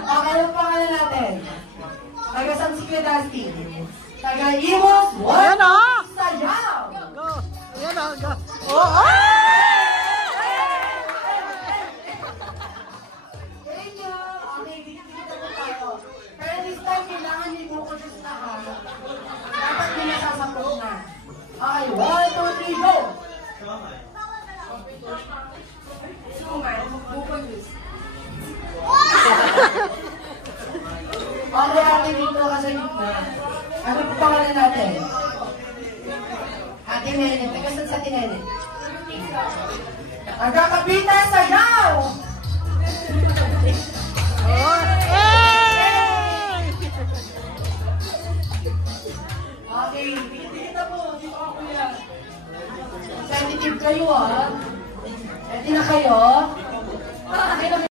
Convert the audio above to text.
Okay, ang pangalan natin. Taga San Dusty. Taga Imos, what? Sayaw! Go! Ayan o, go! Oh! Thank you! Okay, dito po tayo. Pero this time, kailangan niyo i-focus na ha. Dapat hindi nasasapot na. Okay, 1, 2, 3, go! Okay, ate dito ka sa gitna. Ano po pangalan natin? Ate Nene. Tagasan sa Ate Nene. Agkakapita, sayaw! Okay, dito po. Dito ako kuya. Sensitive kayo, ha? Ready na kayo?